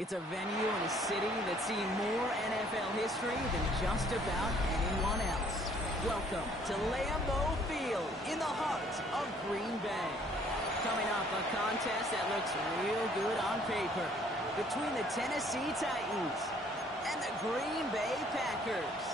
It's a venue in a city that's seen more NFL history than just about anyone else. Welcome to Lambeau Field in the heart of Green Bay. Coming up, a contest that looks real good on paper between the Tennessee Titans and the Green Bay Packers.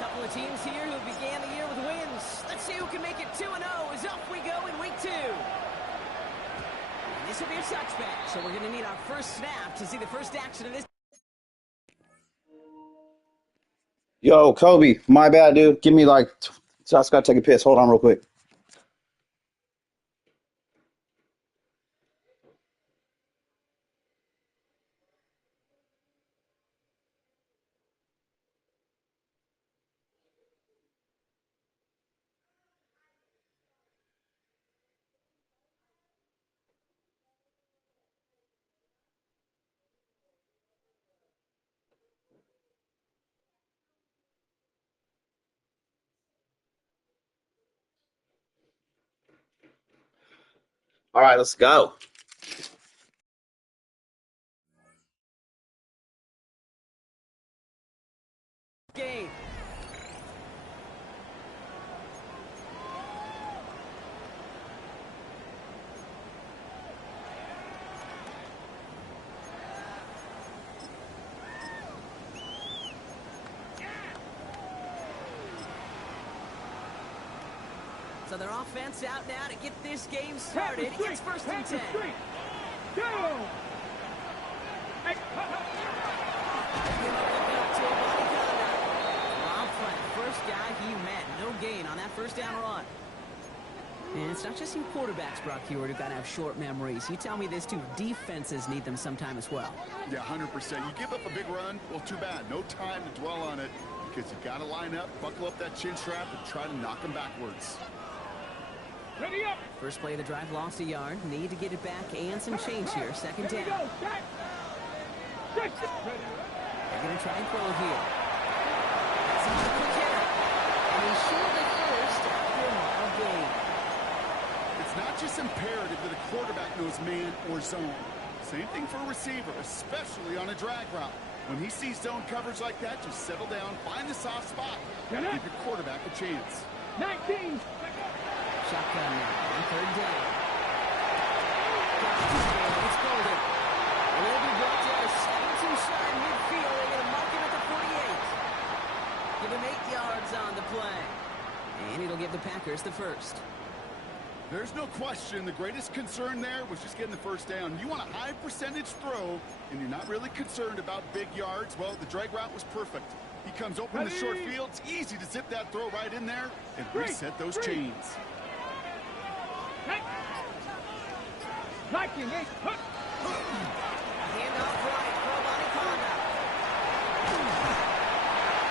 Couple of teams here who began the year with wins. Let's see who can make it 2-0 as off we go in week 2. And this will be a touchback, so we're going to need our first snap to see the first action of this. Yo, Kobe, my bad, dude. Give me like, I just got to take a piss. Hold on real quick. All right, let's go. Game. So their offense out now to get this game started. It's 1st and 10. First guy he met. No gain on that first down run. And it's not just you quarterbacks, Brock Heward, who got to have short memories. You tell me this too. Defenses need them sometime as well. Yeah, 100%. You give up a big run, well, too bad. No time to dwell on it because you got to line up, buckle up that chin strap, and try to knock them backwards. Ready up. First play of the drive, lost a yard. Need to get it back and some change here. 2nd down. They're going to try and throw here. That's a quick hitter. And he's short at first after a mile gain. It's not just imperative that a quarterback knows man or zone. Same thing for a receiver, especially on a drag route. When he sees zone coverage like that, just settle down, find the soft spot, and give your quarterback a chance. 19. Shotgun now on 3rd down. It's Golden. And they'll be brought down 7-2 shy midfield. They're going to mark him at the 48. Give him 8 yards on the play. And it'll give the Packers the first. There's no question the greatest concern there was just getting the first down. You want a high percentage throw, and you're not really concerned about big yards. Well, the drag route was perfect. He comes open in the short field. It's easy to zip that throw right in there and reset those chains. Handoff right, Robani Conda.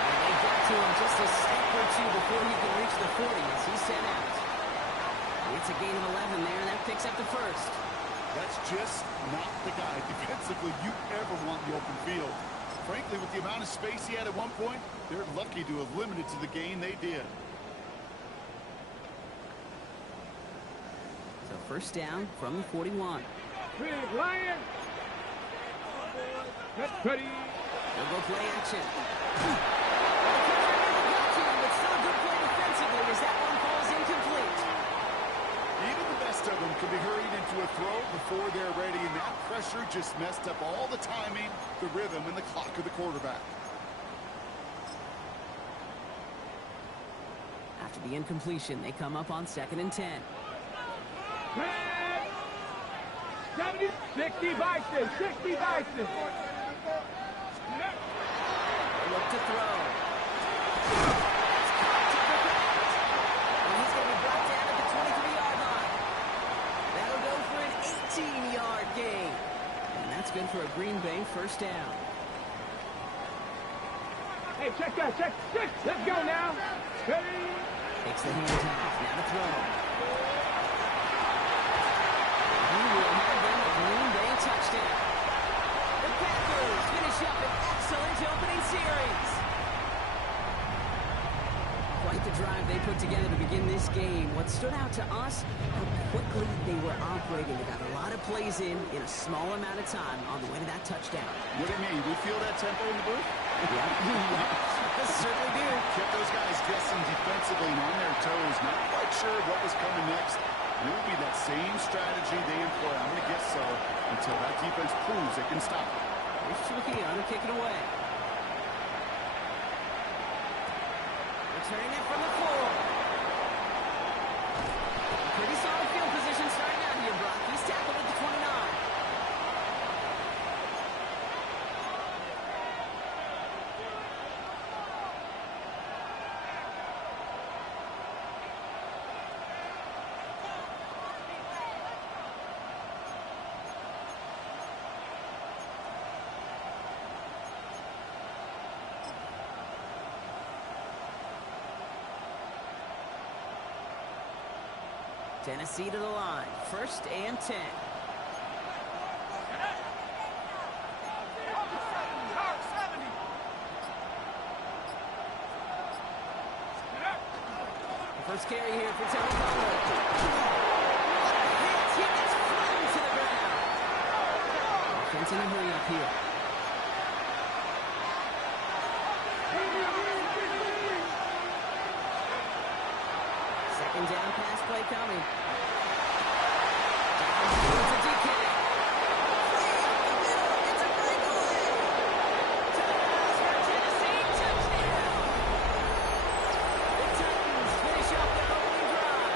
And they got to him just a step or two before he can reach the 40 as he's sent out. It's a gain of 11 there, and that picks up the first. That's just not the guy defensively you ever want in the open field. Frankly, with the amount of space he had at one point, they're lucky to have limited to the gain they did. So first down from the 41. Big Lion. Ready. They'll go play action. But still a good play defensively as that one falls incomplete. Even the best of them can be hurried into a throw before they're ready, and that pressure just messed up all the timing, the rhythm, and the clock of the quarterback. After the incompletion, they come up on 2nd and 10. 60 Bison, 60 Bison. Look to throw. And he's going to be brought down at the 23-yard line. That'll go for an 18-yard gain. And that's good for a Green Bay first down. Hey, check that, check. Let's go now. Ready. Takes the handoff. Now to throw. He will have them a Green Bay touchdown. The Packers finish up an excellent opening series. Quite the drive they put together to begin this game. What stood out to us, how quickly they were operating. They got a lot of plays in a small amount of time on the way to that touchdown. What do you mean? We feel that tempo in the booth? Yeah, certainly do. Kept those guys guessing defensively and on their toes. Not quite sure what was coming next. It will be that same strategy they employ. I'm going to guess so until that defense proves they can stop it. Here's Trujillo to kick it away. Returning it from the floor. Pretty solid field position starting out here, Brock. He's tackled at the 29. Tennessee to the line. 1st and 10. The first carry here for Tony Pollard. What a hit! He gets flung to the ground. Offense in a hurry up here. Second down pass play coming. It's a DK. Way up the middle. It's a breakaway. To the pass for Tennessee. Touchdown. The Titans finish up their opening drive.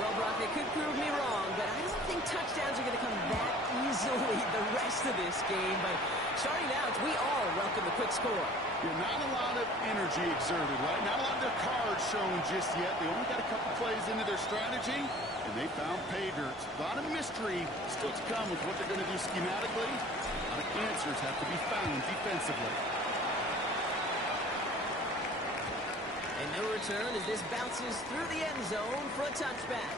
Well, Brock, they could prove me wrong, but I don't think touchdowns are going to come that easily the rest of this game. But starting out, we all welcome the quick score. Yeah, not a lot of energy exerted, right? Not a lot of their cards shown just yet. They only got a couple plays into their strategy, and they found pay dirt. A lot of mystery still to come with what they're going to do schematically. A lot of answers have to be found defensively. And no return as this bounces through the end zone for a touchback.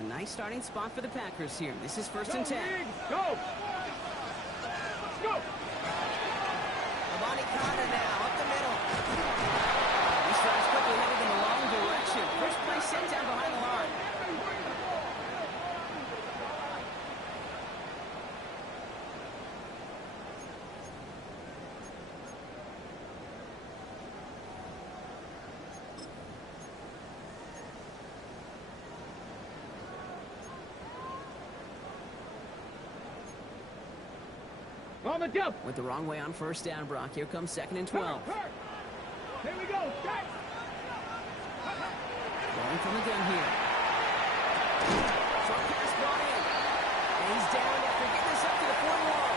A nice starting spot for the Packers here. This is 1st and 10. Go! Go! Amani Kanda now up the middle. These drives quickly headed in the wrong direction. First play sent down behind the line. On the jump! Went the wrong way on 1st down, Brock. Here comes 2nd and 12. Here we go! Strike! Going from the gun here. Short pass brought in. And he's down after getting this up to the 41.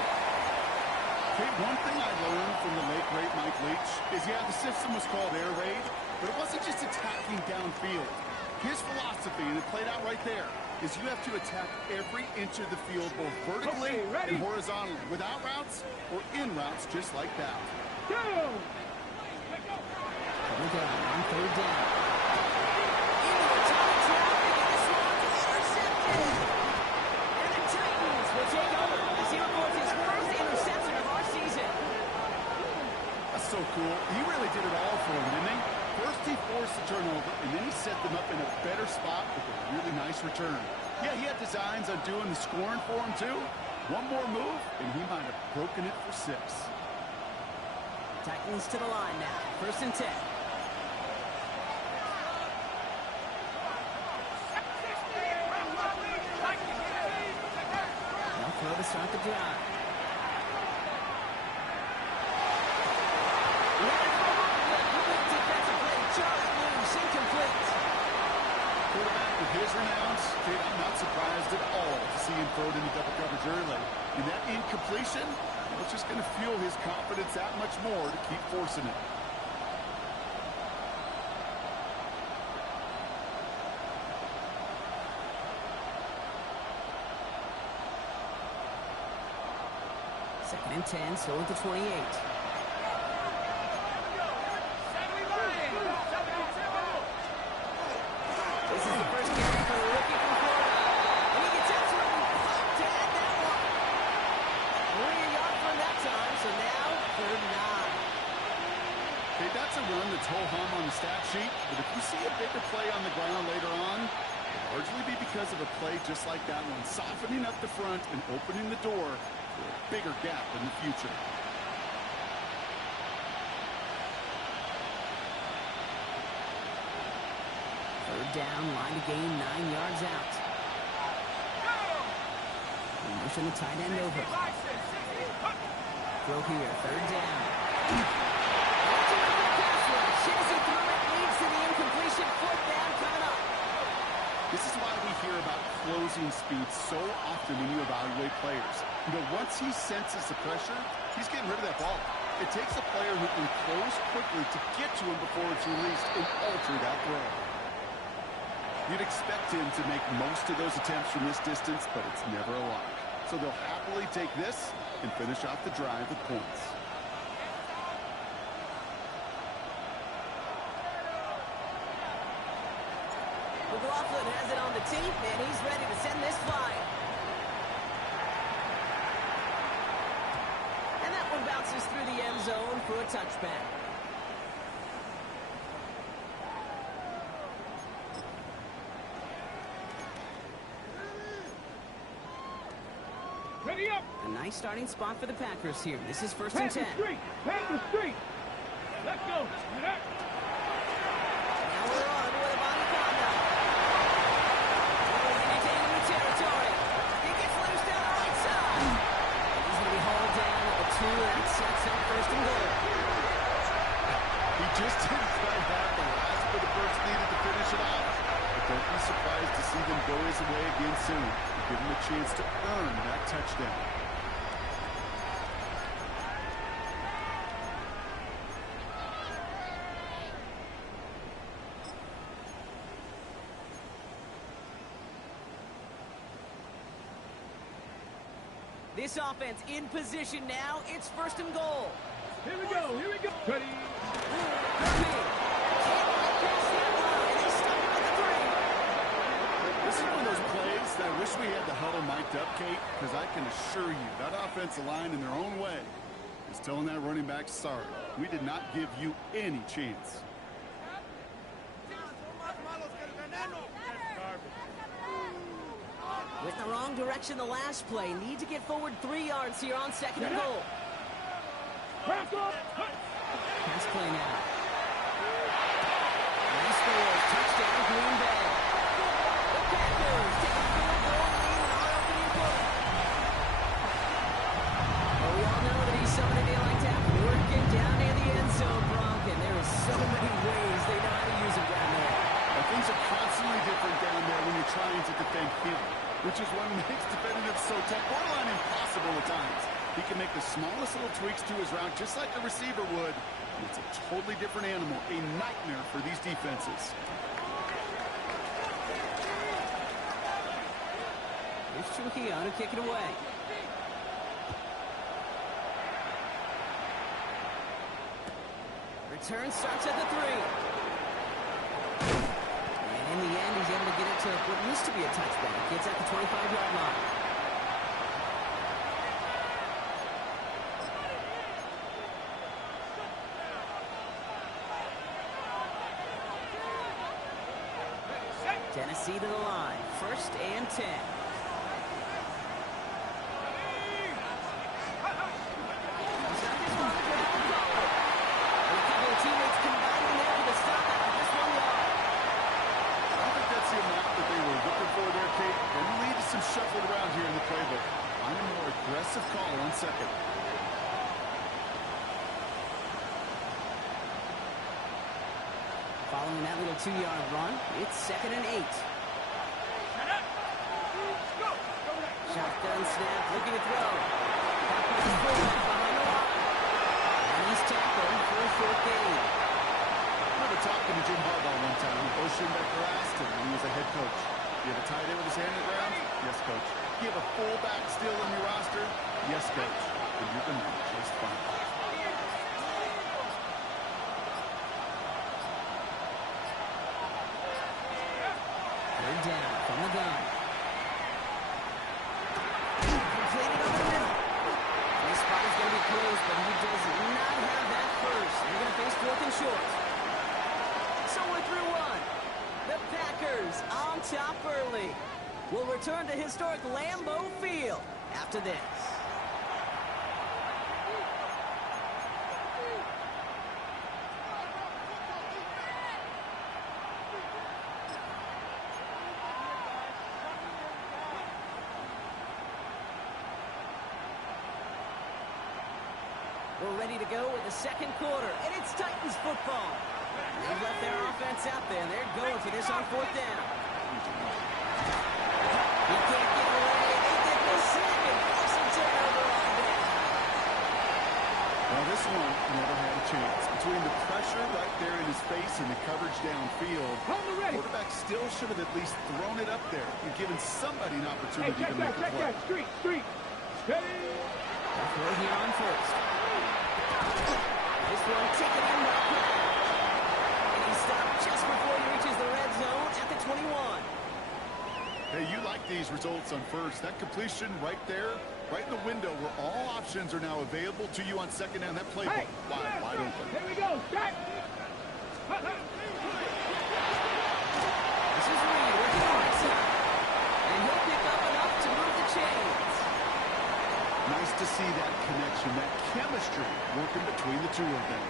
Okay, one thing I learned from the late, great Mike Leach is, yeah, the system was called air raid, but it wasn't just attacking downfield. His philosophy, and it played out right there, is you have to attack every inch of the field, both vertically and horizontally, without routes or in routes, just like that. Go! Coming down on 3rd down. Into the tunnel traffic, and this one's intercepted. And the Titans will take over as he records his first interception of our season. That's so cool. He really did it all for him, didn't he? First he forced the turnover, and then he set them up in a better spot with a really nice return. Yeah, he had designs on doing the scoring for him, too. One more move, and he might have broken it for 6. Titans to the line now. 1st and 10. They'll throw to start the drive. Defensive play. Charlie loose. Incomplete. Quarterback with his renounce, kid, I'm not surprised at all to see him throw it into double coverage early. And that incompletion, it's just going to fuel his confidence that much more to keep forcing it. Second and 10, so at the 28. This is the first carry for the rookie from Florida. And he gets absolutely pumped to add that one. Only a yard from that time, so now 3rd and 9. Okay, that's a run that's ho-hum on the stat sheet, but if you see a bigger play on the ground later on, it'll largely be because of a play just like that one, softening up the front and opening the door for a bigger gap in the future. Third down, line to gain 9 yards out. Motion the tight end over. Throw here, 3rd down. Chasing through it, leads to the incompletion. 4th down coming up. This is why we hear about closing speed so often when you evaluate players. You know, once he senses the pressure, he's getting rid of that ball. It takes a player who can close quickly to get to him before it's released and alter that throw. You'd expect him to make most of those attempts from this distance, but it's never a lock. So they'll happily take this and finish off the drive with points. McLaughlin has it on the tee, and he's ready to send this flying. And that one bounces through the end zone for a touchback. Ready up. A nice starting spot for the Packers here. This is 1st and Pass the 10. street. Pass the street. Let's go. Now we're on with a body conduct. Maintaining the territory. He gets loose down the right side. He's going to be hauled down at the 2, and it sets up 1st and goal. He just didn't quite have the last bit of burst needed to finish it off. But don't be surprised to see them go his way again soon. Give him a chance to earn that touchdown. This offense in position now. It's 1st and goal. Here we go. Here we go. Ready. This is one of those plays that I wish we had the huddle mic'd up, Kate, because I can assure you that offensive line in their own way is telling that running back, sorry, we did not give you any chance. With the wrong direction the last play. Need to get forward 3 yards here on 2nd and goal. Pass play now. And he scores. Touchdown, Green Bay. The Packers take a field goal lead in our opening quarter. Well, we all know that he's somebody they like to have working down near the end zone, Bronk, and there are so many ways they know how to use him down there. Well, things are constantly different down there when you're trying to defend him, which is what makes defending him so tough, borderline impossible at times. He can make the smallest little tweaks to his route just like a receiver would. And it's a totally different animal, a nightmare for these defenses. Here's Trujillo to kick it away. Return starts at the 3. And in the end, he's able to get it to what used to be a touchback. Gets at the 25-yard line. Tennessee to the line. 1st and 10. Shuffled around here in the playbook. I'm a more aggressive call on 2nd. Following that little 2-yard run, it's 2nd and 8. Shotgun snap, looking to throw. Behind the line. And he's tackled for a 4th gain. I remember talking to Jim Harbaugh one time. Oceanbecker asked him when he was a head coach, you have a tight end with his hand in the ground? Yes, coach. You have a fullback still in your roster? Yes, coach. and you're going to be just fine. Third down from the gun. Completed over the middle. This spot is going to be close, but he does not have that first. They're going to face 4th and short. So we're through one. The Packers on top early. Will return to historic Lambeau Field after this. We're ready to go with the second quarter, and it's Titans football. They've left their offense out there, and they're going for this on 4th down. You can't get away. They get the second forcing turnover on down. Well, this one never had a chance. Between the pressure right there in his face and the coverage downfield, the quarterback still should have at least thrown it up there and given somebody an opportunity to make a play. Street. Steady. They'll throw here on first. This one taken in by Craig. And he stopped just before he reaches the red zone at the 21. Hey, you like these results on first. That completion right there, right in the window where all options are now available to you on second down. That playbook wide open. Here we go. Start. This is Reed working the right side. And he'll pick up enough to move the chains. Nice to see that connection, that chemistry working between the two of them.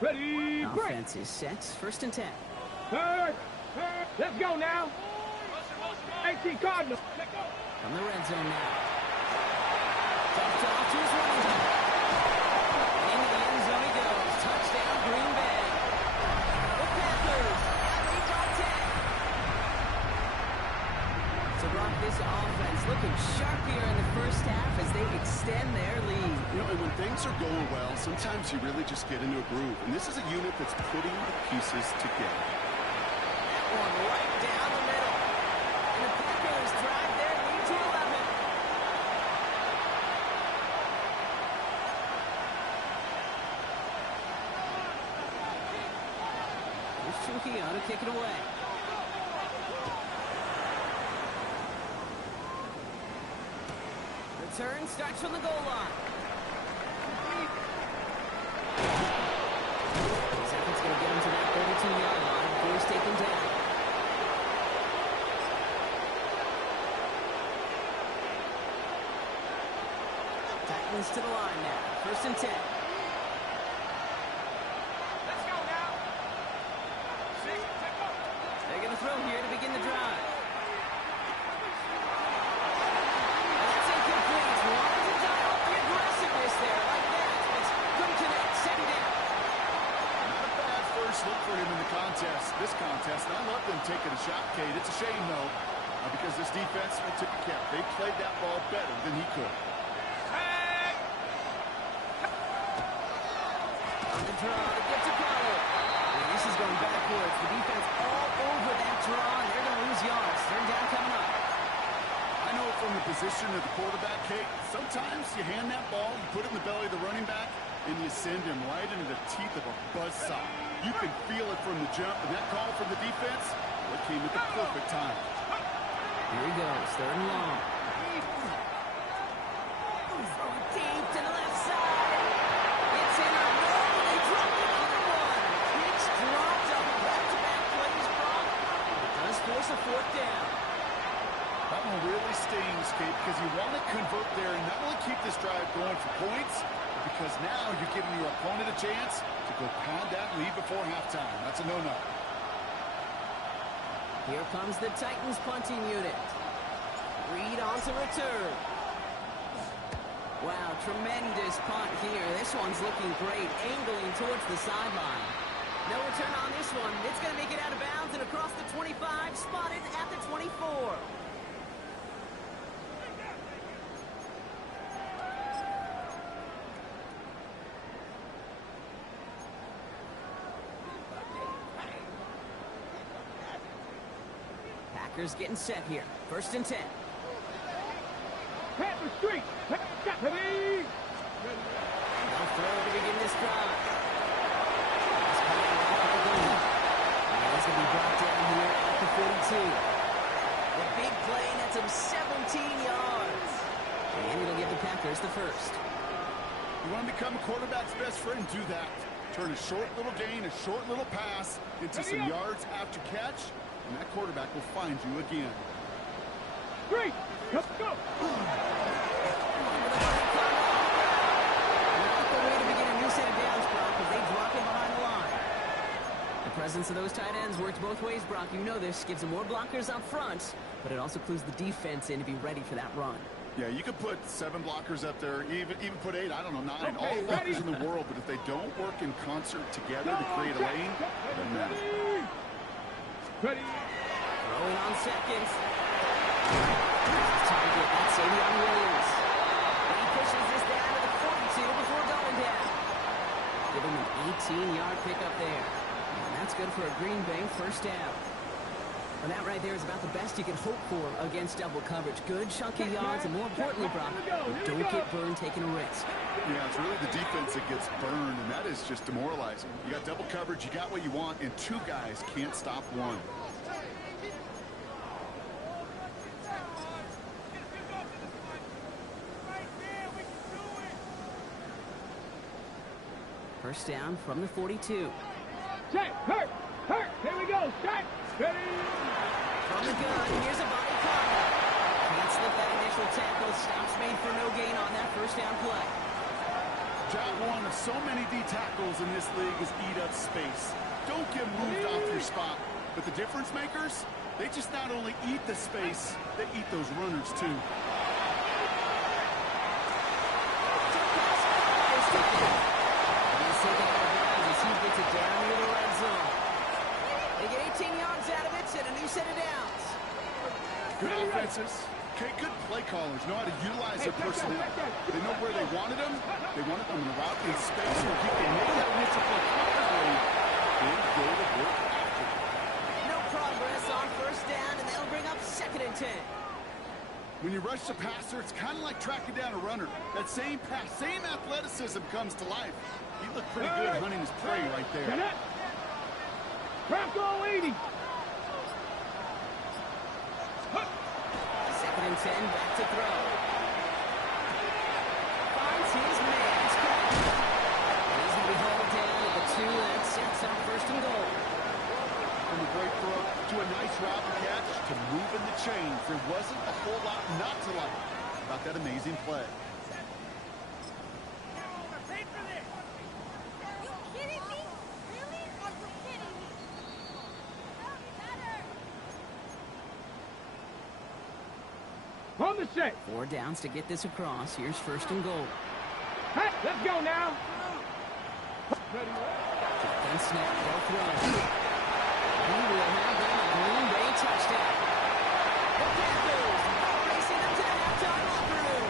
Ready, break. Offense is set. 1st and 10. Third. Let's go now. 18 Cardinals. From the red zone now. Tough off to his running back. Into the end zone he goes. Touchdown, Green Bay. The Packers have lead by 10. So, Brock, this offense looking sharp here in the first half as they extend their lead. You know, and when things are going well, sometimes you really just get into a groove. And this is a unit that's putting the pieces together. That one right down the middle. And the Packers drive their lead to 11. Here's Trujillo to kick it away. Return starts from the goal line. His effort's going to get him to that 32-yard line before he's taken down. Titans to the line now. 1st and 10. Let's go now. They're going to throw here to begin the drive. That's incomplete. Wanted to dial up the aggressiveness there like that. But couldn't connect. 2nd down. Not a bad first look for him in the contest. This contest, and I love them taking a shot, Kate. It's a shame, though, because this defense took a cap. They played that ball better than he could. On the draw to get to Pollard. And this is going backwards. The defense all over that draw, and they're going to lose yards. 3rd down coming up. I know from the position of the quarterback, Kate, sometimes you hand that ball, you put it in the belly of the running back, and you send him right into the teeth of a buzzsaw. You can feel it from the jump, and that call from the defense, it came at the perfect time. Here he goes. 3rd and long. Deep to the left side. It's in a row. They drop another one. It's dropped on back-to-back plays, Brock. It does force a 4th down. That one really stings, Kate, because you want to convert there and not only keep this drive going for points, because now you're giving your opponent a chance to go pound that lead before halftime. That's a no-no. Here comes the Titans punting unit. Reed on to return. Wow, tremendous punt here. This one's looking great, angling towards the sideline. No return on this one. It's going to make it out of bounds and across the 25, spotted at the 24. Packers getting set here. 1st and 10. Panther Street. Ready. They'll throw to begin this drive. Pass coming off of the goal. And he's going to be brought down here at the 42. The big play nets him 17 yards. And it'll give the Packers the first. You want to become a quarterback's best friend? Do that. Turn a short little gain, a short little pass into some yards after catch, and that quarterback will find you again. 3, let's go. Not the way to begin a new set of downs, Brock, as they drop him behind the line. The presence of those tight ends works both ways, Brock. You know this. Gives them more blockers up front, but it also clues the defense in to be ready for that run. Yeah, you could put 7 blockers up there, even put 8, I don't know, 9, Okay, all the blockers ready. in the world, but if they don't work in concert together to create a lane, it doesn't matter. Ready. Throwing on seconds. Target, that's Savion Williams. And he pushes this down to the 42 before going down. Giving him an 18-yard pickup there. And that's good for a Green Bay 1st down. And that right there is about the best you can hope for against double coverage. Good chunky yards, and more importantly, Brock, don't get burned taking a risk. Yeah, it's really the defense that gets burned, and that is just demoralizing. You got double coverage, you got what you want, and 2 guys can't stop one. First down from the 42. Set. Hurt. Here we go. Set. Ready. From the gun, here's a body contact. Can't slip that initial tackle. Stops made for no gain on that 1st down play. Job one of so many D tackles in this league is eat up space. Don't get moved off your spot. But the difference makers, they just not only eat the space, they eat those runners too. He's taking out of bounds as he gets it down near the red zone. They get 18 yards out of it and a new set of downs. Good offenses. Okay, good play callers know how to utilize their personnel. They know where they wanted them. They wanted them in a route in space where he can make that initial play comfortably and go to work after. No progress on 1st down, and they'll bring up 2nd and 10. When you rush the passer, it's kind of like tracking down a runner. That same pass, same athleticism comes to life. He looked pretty good hunting his prey right there. Bronco 80. 2nd and 10, back to throw. Finds his man, Scott. He's going to be hauled down at the 2, and that sets up 1st and goal. From a great throw to a nice route and catch to moving the chains. There wasn't a whole lot not to like about that amazing play. On the set. 4 downs to get this across. Here's 1st and goal. Hey, let's go now. And snap, they'll throw. He will have them a Green Bay touchdown. The Panthers racing up to the halftime locker room.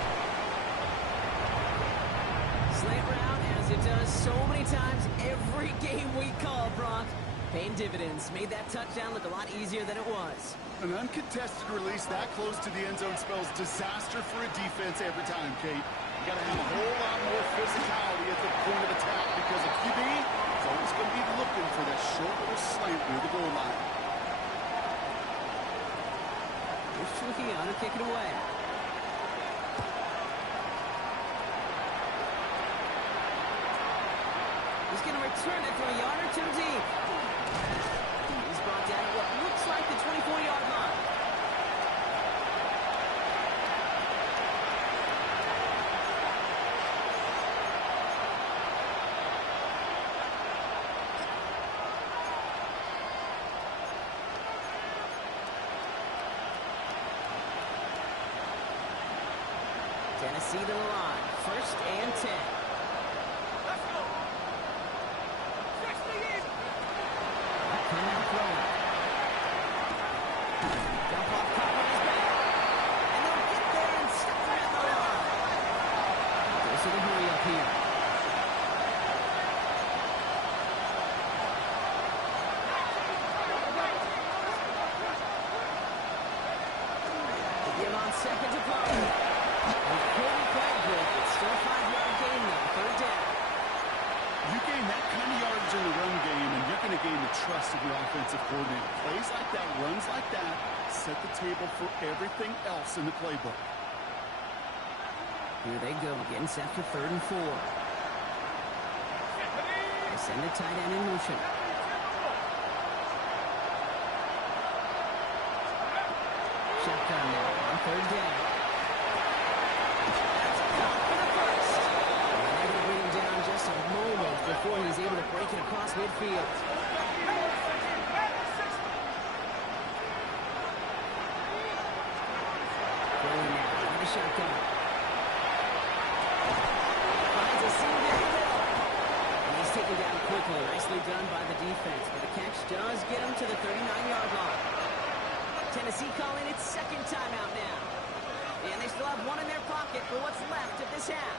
Slant route, as it does so many times every game we call, Brock. Paying dividends. Made that touchdown look a lot easier than it was. An uncontested release that close to the end zone spells disaster for a defense every time, Kate. You got to have a whole lot more physicality at the point of attack because a QB is always going to be looking for that short little slant near the goal line. Here's Trujillo to kick it away. He's going to return it from a yard or 2 deep. He's brought down at what looks like the 24-yard line. Tennessee to the line. 1st and 10. Coming out throwing. Jump off top of his back. And they'll get there and stop him at the line. Goes to the hurry up here. second to play. They couldn't quite break it. Still 5-yard gain now. Third down. You gain that kind of yardage in the run game, and you're going to gain the trust of your offensive coordinator. Plays like that, runs like that, set the table for everything else in the playbook. Here they go, getting set for 3rd and 4. They send the tight end in motion. Shotgun now on 3rd down. That's caught for the first. And they're going to bring him down just a moment before he's able to break it across midfield. Throwing now, another shotgun. Finds a seam there in the middle. And he's taken down quickly. Nicely done by the defense. But the catch does get him to the 39-yard line. Tennessee calling its second timeout now. And they still have one in their pocket for what's left of this half.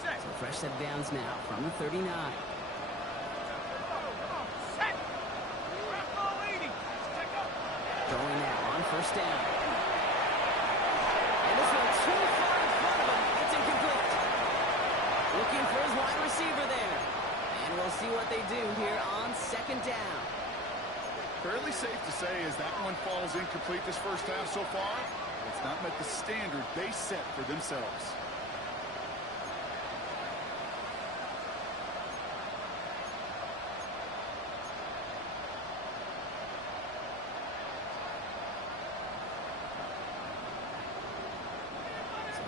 So fresh set of downs now from the 39. Throwing now on 1st down. And this one too far in front of him. It's incomplete. Looking for his wide receiver there. And we'll see what they do here on 2nd down. Fairly safe to say as that one falls incomplete this first half so far, it's not met the standard they set for themselves.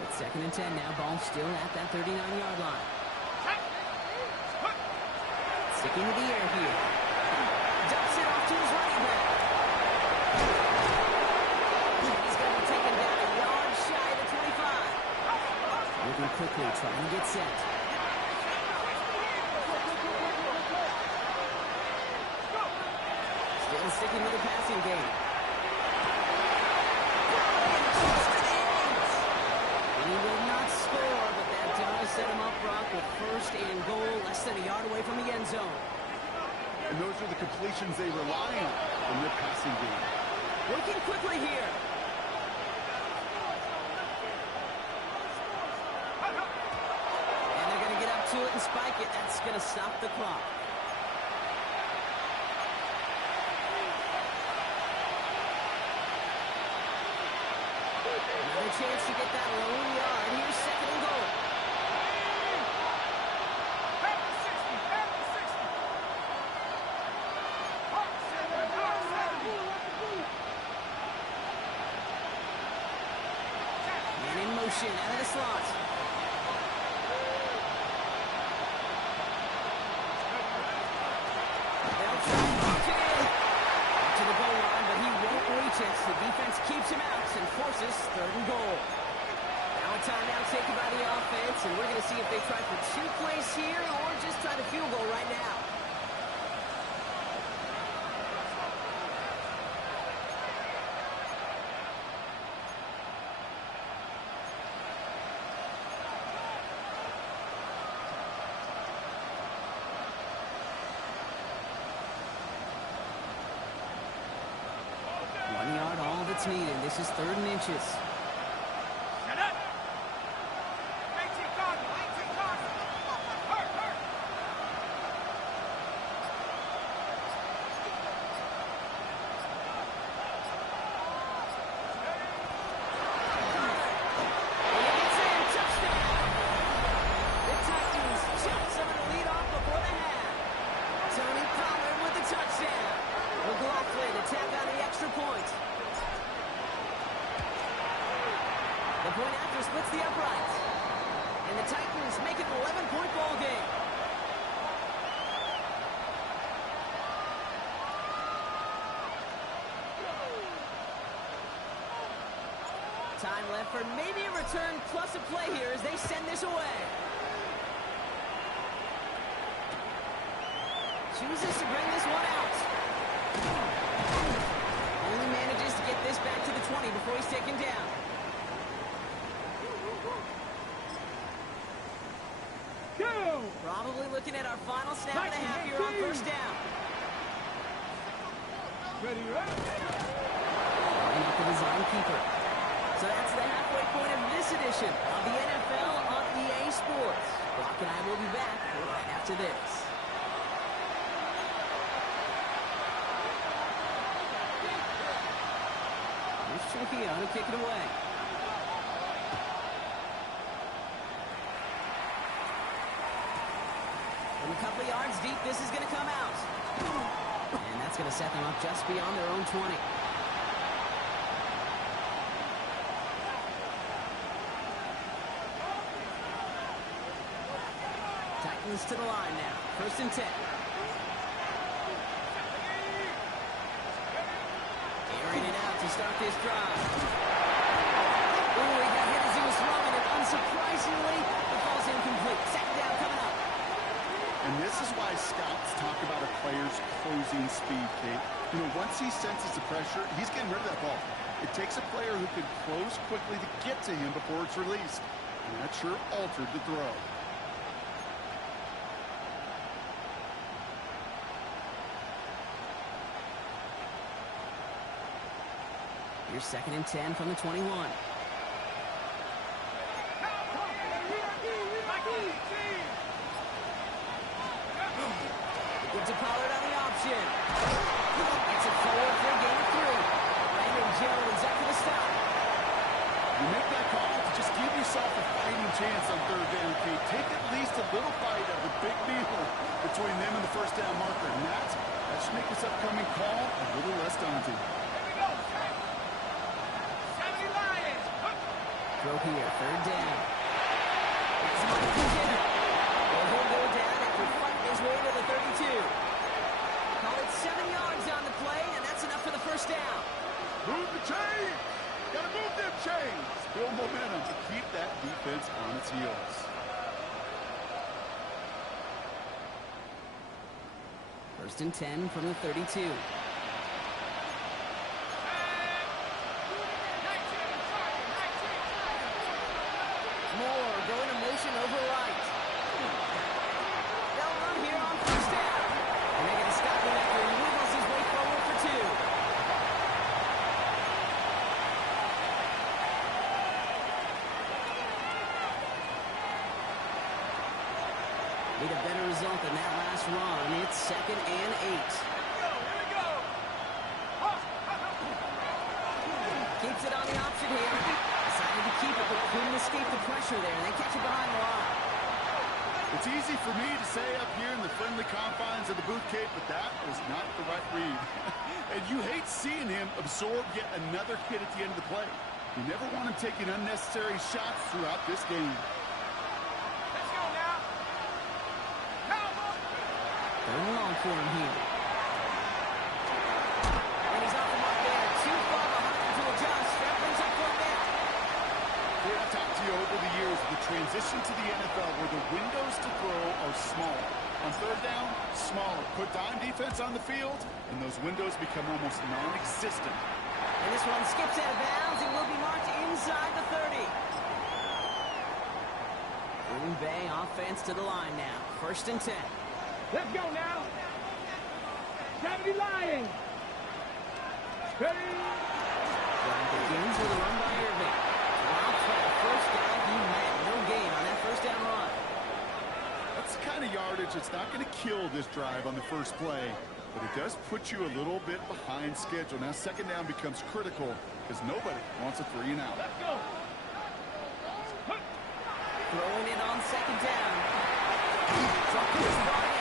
It's 2nd and 10 now. Ball still at that 39-yard line. Sticking to the air here. Dumps it off to his running back. He's going to be taken down a yard shy of the 25. Moving quickly, trying to get set. Still sticking with the passing game. He will not score, but that does set him up, Brock, with 1st and goal, less than a yard away from the end zone. And those are the completions they rely on in their passing game. Working quickly here. And they're going to get up to it and spike it. That's going to stop the clock. Another chance to get that lone yard. Here's 2nd and goal. And in motion out of the slot. They'll try and punch it in. Up to the goal line, but he won't reach it. The defense keeps him out and forces 3rd and goal. Now a timeout taken by the offense, and we're going to see if they try for 2 plays here or just try the field goal right now. that's needed. This is 3rd and inches. Shut up! 18 Cardinal, 18 Cardinal. Hurt, hurt. And he gets in, touchdown! The Titans jumped some of the lead off before the half. Tony Pollard with the touchdown. McLaughlin to tack on the extra point. The point after splits the uprights. And the Titans make it an 11-point ball game. Time left for maybe a return plus a play here as they send this away. Chooses to bring this one out. Only manages to get this back to the 20 before he's taken down. Go! Probably looking at our final snap and a half here on first down. Ready, right? Line up the design keeper. So that's the halfway point of this edition of the NFL on EA Sports. Brock and I will be back right after this. Here's Trujillo to kick it away. From a couple of yards deep, this is going to come out. And that's going to set them up just beyond their own 20. Titans to the line now. First and 10. Airing it out to start this drive. Ooh, he got hit as he was throwing it. Unsurprisingly, the ball's incomplete. Sack down coming up. And this is why scouts talk about a player's closing speed, Kate. You know, once he senses the pressure, he's getting rid of that ball. It takes a player who can close quickly to get to him before it's released. And that sure altered the throw. Here's second and 10 from the 21. Gives to Pollard on the option. Gets it forward for a gain of 3. Brandon Jones up for the stop. You make that call to just give yourself a fighting chance on third down, Kate. Take at least a little bite of the big deal between them and the first down marker. And that should make this upcoming call a little less daunting. Throw here, third down. It's Michael Jenner. He'll go down after fighting his way to the 32. Call it 7 yards on the play, and that's enough for the first down. Move the chains! Gotta move them chains! Build momentum to keep that defense on its heels. First and 10 from the 32. Moore going to motion over right. They'll run here on first down. And they're going to stop him after he wiggles his way forward for 2. Need a better result than that last run. It's second and 8. Keeps it on the option here. Decided to keep it, but couldn't escape the pressure there. They catch it behind the line. It's easy for me to say up here in the friendly confines of the booth, Kate, but that was not the right read. And you hate seeing him absorb yet another hit at the end of the play. You never want him taking unnecessary shots throughout this game. Let's go now. Third and long for him here. And he's off the mark there. Too far behind him to adjust. That brings up fourth down. I've talked to you over the years, the transition to the NFL where the windows to throw are smaller. On third down, smaller. Put dime defense on the field, and those windows become almost non-existent. And this one skips out of bounds and will be marked inside the 30. Green Bay offense to the line now. First and 10. Let's go now. 70 Lions. Ready? Drive begins with a run by Irving. Drops for the first down. He met no gain on that first down run. That's the kind of yardage that's not going to kill this drive on the first play, but it does put you a little bit behind schedule. Now second down becomes critical because nobody wants a 3 and out. Let's go. Throwing it on second down. Truck is Bryant.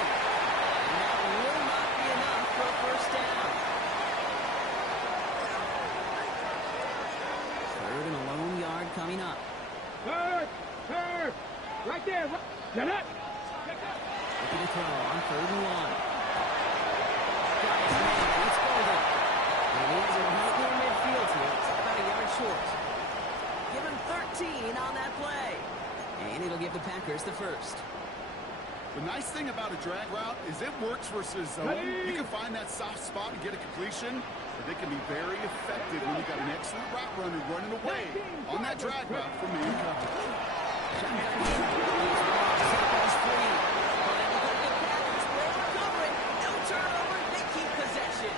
And that will not be enough for a first down. Third and a lone yard coming up. Third. Right there. Get up. Looking to throw on third and 1. Got his man. It's Golden. And he has it right near midfield here. It's about a yard short. Give him 13 on that play. And it'll give the Packers the first. The nice thing about a drag route is it works versus zone. You can find that soft spot and get a completion. but they can be very effective when you got an excellent route runner running away on that drag route from man coverage. No turnover, they keep possession.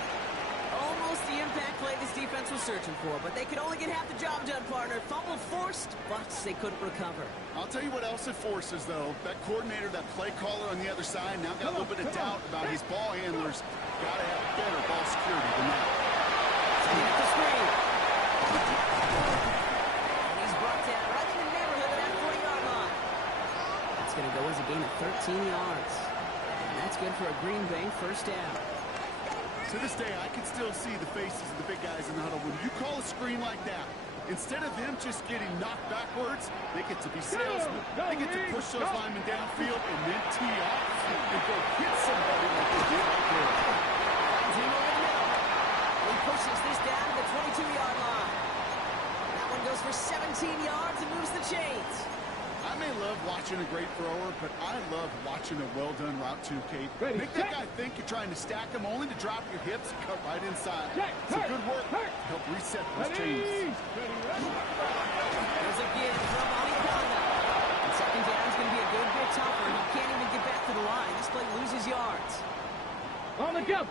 Almost the impact play this defense was searching for, but they could only get half the job done, partner. Fumble forced, but they couldn't recover. I'll tell you what else it forces, though. That coordinator, that play caller on the other side, now got a little bit of doubt about his ball handlers. Got to have better ball security than that. Setting up the screen. And he's brought down right in the neighborhood of that 40-yard line. That's going to go as a gain of 13 yards. And that's good for a Green Bay first down. To this day, I can still see the faces of the big guys in the huddle. When you call a screen like that, instead of them just getting knocked backwards, they get to be salesmen. They get to push those linemen downfield and then tee off and go hit somebody like they did right there. Team over the middle. He pushes this down to the 22-yard line. That one goes for 17 yards and moves the chains. I may love watching a great thrower, but I love watching a well-done route too, Kate. Ready, Make that guy think you're trying to stack him only to drop your hips and cut right inside. It's a good work to help reset those chains. There's again from Alibanda. And second down is going to be a good bit tougher. He can't even get back to the line. This play loses yards. On the jump.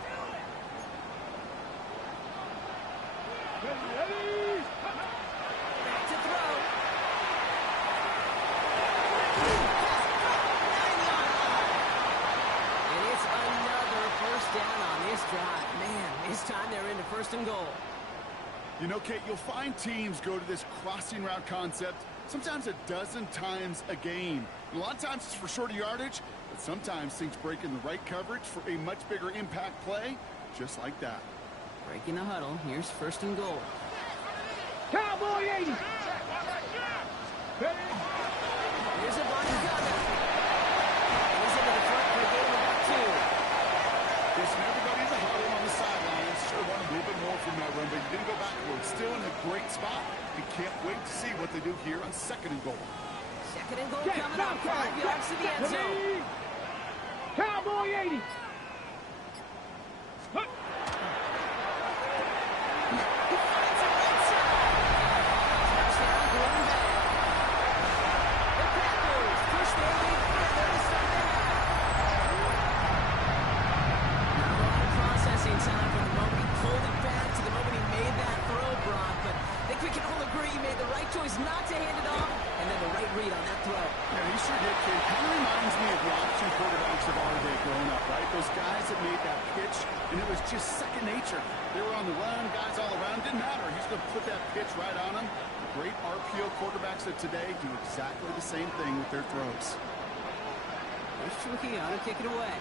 Ready. Back to throw. And it's another first down on this drive. Man, this time they're into first and goal. You know, Kate, you'll find teams go to this crossing route concept sometimes a dozen times a game. And a lot of times it's for shorter yardage, but sometimes things break in the right coverage for a much bigger impact play, just like that. Breaking the huddle. Here's first and goal. Cowboy 80. Ready. Here's a Gonzaga. And he's into the front for a gain of about 2. Listen, everybody in the huddle on the sidelines sure want a little bit more from that run, but you didn't go backwards. Still in a great spot. You can't wait to see what they do here on second and goal. Second and goal coming up. 5 yards to the end zone. Cowboy 80. Not to hand it off, and then the right read on that throw. Yeah, he sure did, Kate. Kind of reminds me of the option quarterbacks of our day growing up, right? Those guys that made that pitch, and it was just second nature. They were on the run, guys all around. Didn't matter. He's going to put that pitch right on them. The great RPO quarterbacks of today do exactly the same thing with their throws. Here's Trujillo to kick it away.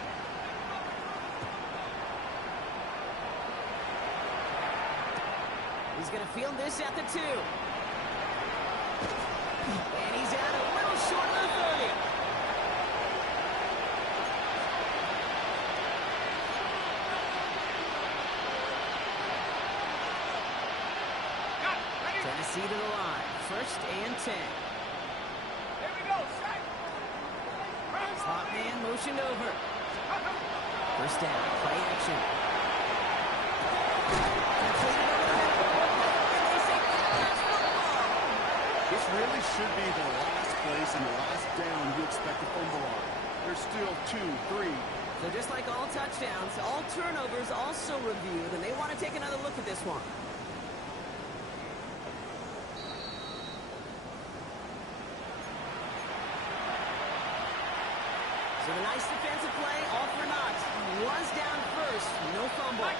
He's going to field this at the 2. And he's out a little short of the 30. Tennessee to the line. First and 10. Here we go. Set. Slot man motioned over. First down. Play action. Completed over the middle. And they say that's football. This really should be the last place and the last down you expect to fumble on. There's still 2, 3. So just like all touchdowns, all turnovers also reviewed, and they want to take another look at this one. So the nice defensive play, all for naught. Was down first, no fumble.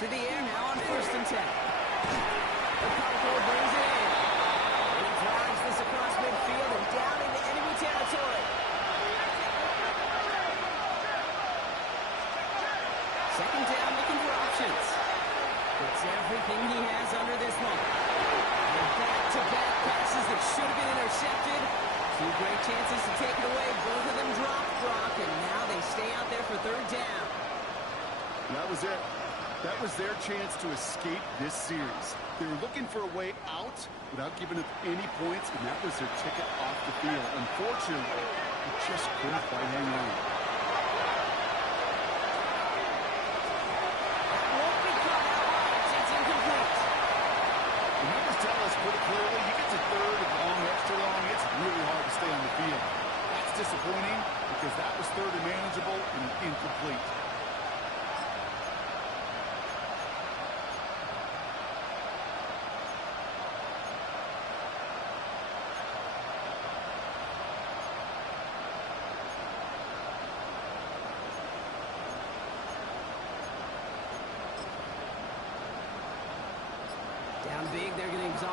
To the air now on first and 10. The Concord brings it in. And he drives this across midfield and down into enemy territory. Second down, looking for options. It's everything he has under this one. And back-to-back passes that should have been intercepted. 2 great chances to take it away. Both of them dropped, Brock, and now they stay out there for third down. That was it. That was their chance to escape this series. They were looking for a way out without giving up any points, and that was their ticket off the field. Unfortunately, they just couldn't quite hang on.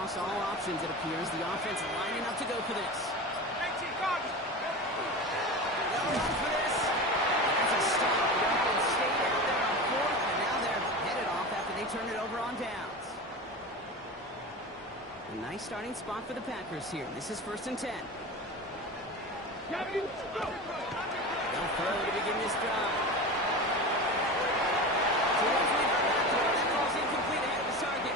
across all options, it appears. The offense lining up to go for this. They'll run for this. That's a stop. The offense stayed out there on fourth, and now they're headed off after they turn it over on downs. A nice starting spot for the Packers here. This is 1st and 10. They'll throw to begin this drive. That ball's incomplete ahead of his target.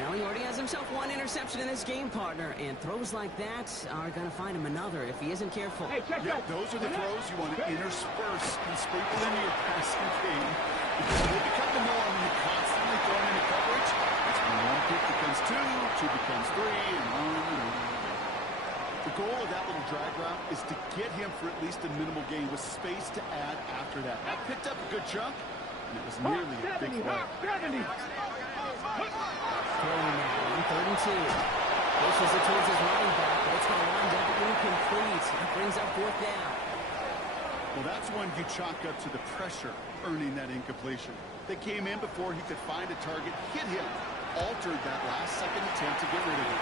Now he already has himself one interception in this game, partner, and throws like that are going to find him another if he isn't careful. Hey, yeah, those are the throws you want to intersperse and sprinkle into your passing game. Because they become the norm when you're constantly throwing into coverage. That's when one pick becomes two becomes three, and on and on. The goal of that little drag route is to get him for at least a minimal gain with space to add after that. That picked up a good chunk, and it was nearly a big play. Throwing now on 3rd and 2. Pushes it towards his running back, but it's going to wind up incomplete. That brings up 4th down. Well, that's one you chalk up to the pressure earning that incompletion. They came in before he could find a target, hit him, altered that last-second attempt to get rid of him.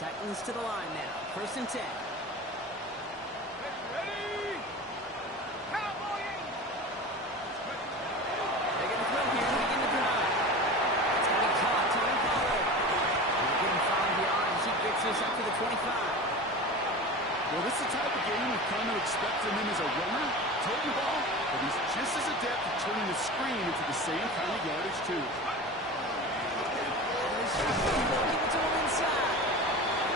Titans to the line now. 1st and 10. Ready? Cowboy! They're going to throw here to begin the drive. It's going to be caught. Tony Pollard. Not getting 5 yards. He gets us up to the 25. Well, this is the type of game we've come to expect from him as a runner, toting ball, but he's just as adept at turning the screen into the same kind of yardage, too. Give it to him inside.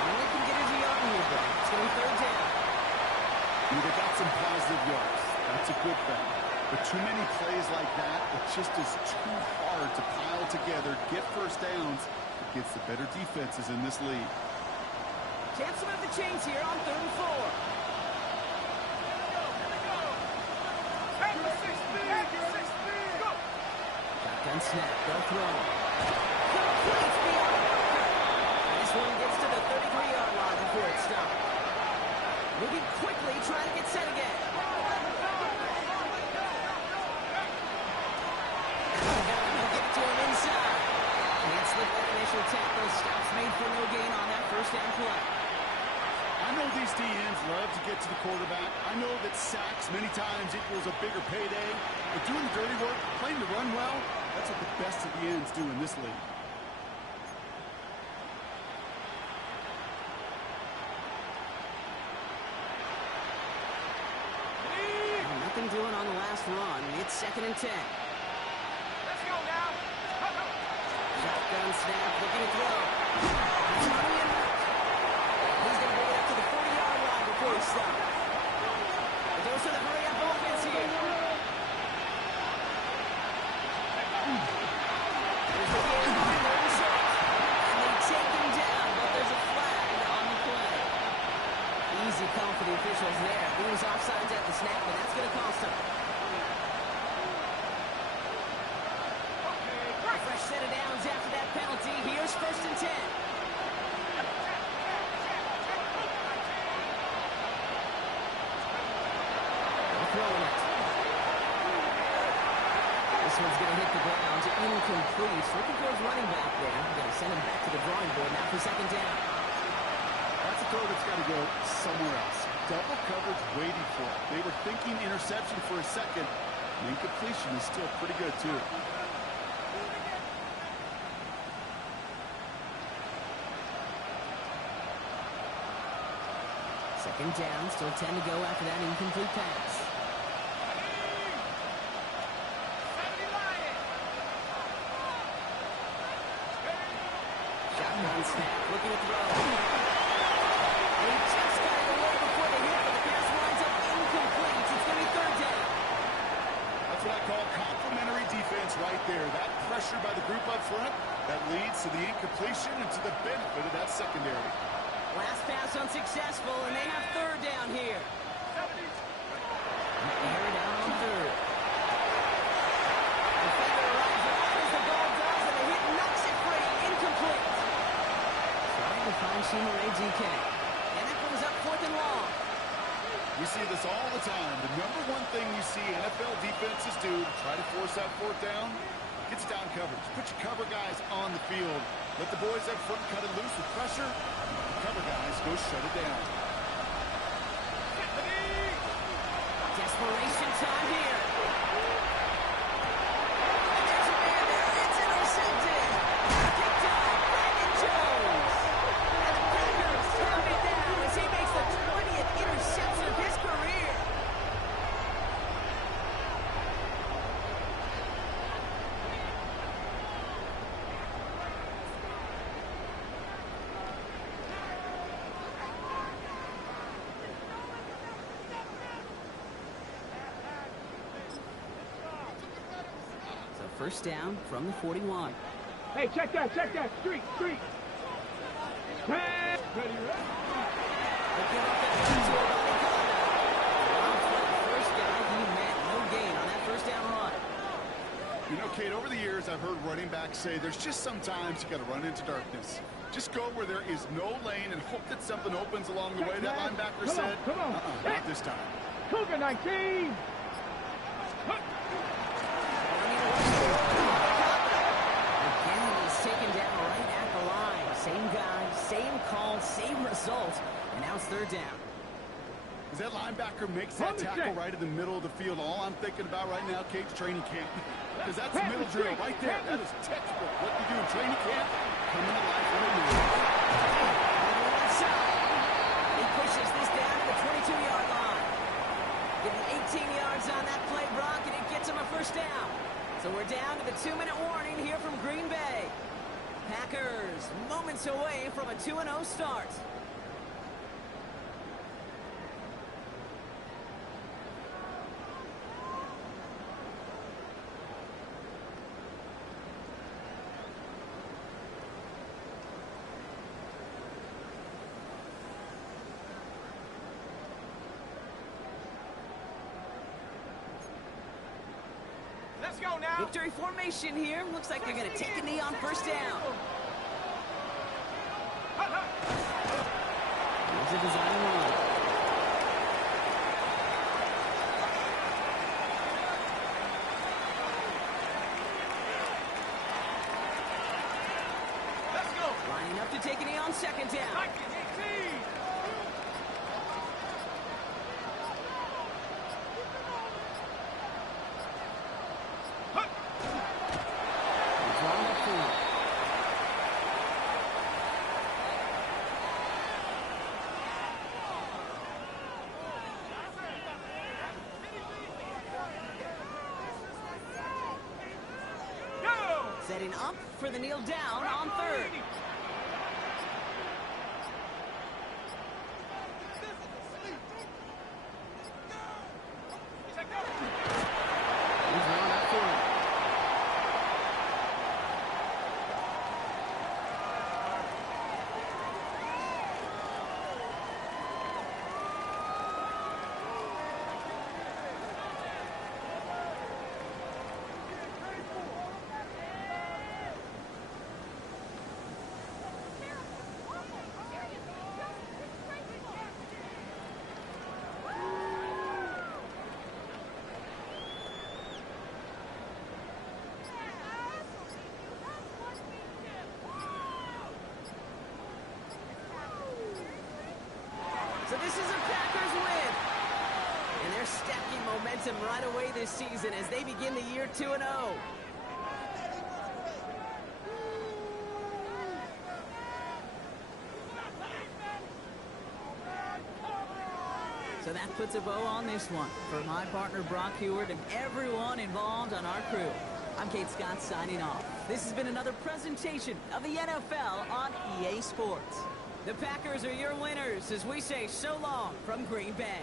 Only can get his yard here, but it's going to be 3rd down. They got some positive yards. That's a good thing. But too many plays like that, it just is too hard to pile together, get first downs against the better defenses in this league. Champs will have the chains here on 3rd and 4. Shotgun snap. They'll throw. Complete beyond Walker. This one gets to the 33-yard line before it stopped. Moving quickly, trying to get set again. They'll get it to him inside. Can't slip that initial tackle. Stops made for no gain on that 1st down play. I know these DNs love to get to the quarterback. I know that sacks many times equals a bigger payday. But doing the dirty work, playing to run well, that's what the best of the ends do in this league. Nothing doing on the last run. It's 2nd and 10. Let's go now. Shotgun snap, looking to throw. He's running in. He's going to bring it up to the 40-yard line before he stops. But those are the hurry-up offense here. There's the game on 3rd and 6. And they take him down, but there's a flag on the play. Easy call for the officials there. He was offsides at the snap, and that's going to cost him. A fresh set of downs after that penalty. Here's 1st and 10. Throwing it. This one's going to hit the ground. Incomplete. Looking for his running back there. Going to send him back to the drawing board now for 2nd down. That's a throw that's got to go somewhere else. Double coverage waiting for it. They were thinking interception for a second. The incompletion is still pretty good, too. Second down. Still 10 to go after that incomplete pass. Shotgun snap. Looking to throw. He just got it away before the hit, but the pass winds up incomplete. It's going to be 3rd down. That's what I call complementary defense right there. That pressure by the group up front, that leads to the incompletion and to the benefit of that secondary. Last pass unsuccessful, and they have third down here. Air it out on third. Defender arrives right as the ball does, and the hit knocks it free. Incomplete. Trying to find Shimere DK. And that brings up 4th and long. We see this all the time. The number one thing you see NFL defenses do to try to force that 4th down, gets down coverage. Put your cover guys on the field. Let the boys up front cut it loose with pressure. The cover guys go shut it down. Desperation time here. And there's a man there. It's intercepted. Picked up. Brandon Jones. And the Packers have it now as he makes the 20th interception of his career. First down from the 41. Hey, check that, street. Ready. First guy he met, no gain on that first down run. You know, Kate, over the years, I've heard running backs say there's just sometimes you got to run into darkness. Just go where there is no lane and hope that something opens along the way. That linebacker said, come on. Not this time. Cougar 19. Taken down right at the line. Same guy, same call, same result. And now it's third down. As that linebacker makes that tackle right in the middle of the field, all I'm thinking about right now, Kate's training camp. Because that's the middle drill right there. That is textbook. What you do in training camp, come into life when you move. He pushes this down to the 22-yard line. Getting 18 yards on that play, Brock, and it gets him a first down. So we're down to the 2-minute warning here from Green Bay. Packers moments away from a 2-0 start. Let's go now. Victory formation here. Looks like they're going to take a knee on first down. Here's a design run. Let's go. Lining up to take a knee on second down. 1918. Setting up for the kneel down on third. He's run up for it. So this is a Packers win. And they're stacking momentum right away this season as they begin the year 2-0. So that puts a bow on this one. For my partner Brock Heward and everyone involved on our crew, I'm Kate Scott signing off. This has been another presentation of the NFL on EA Sports. The Packers are your winners as we say so long from Green Bay.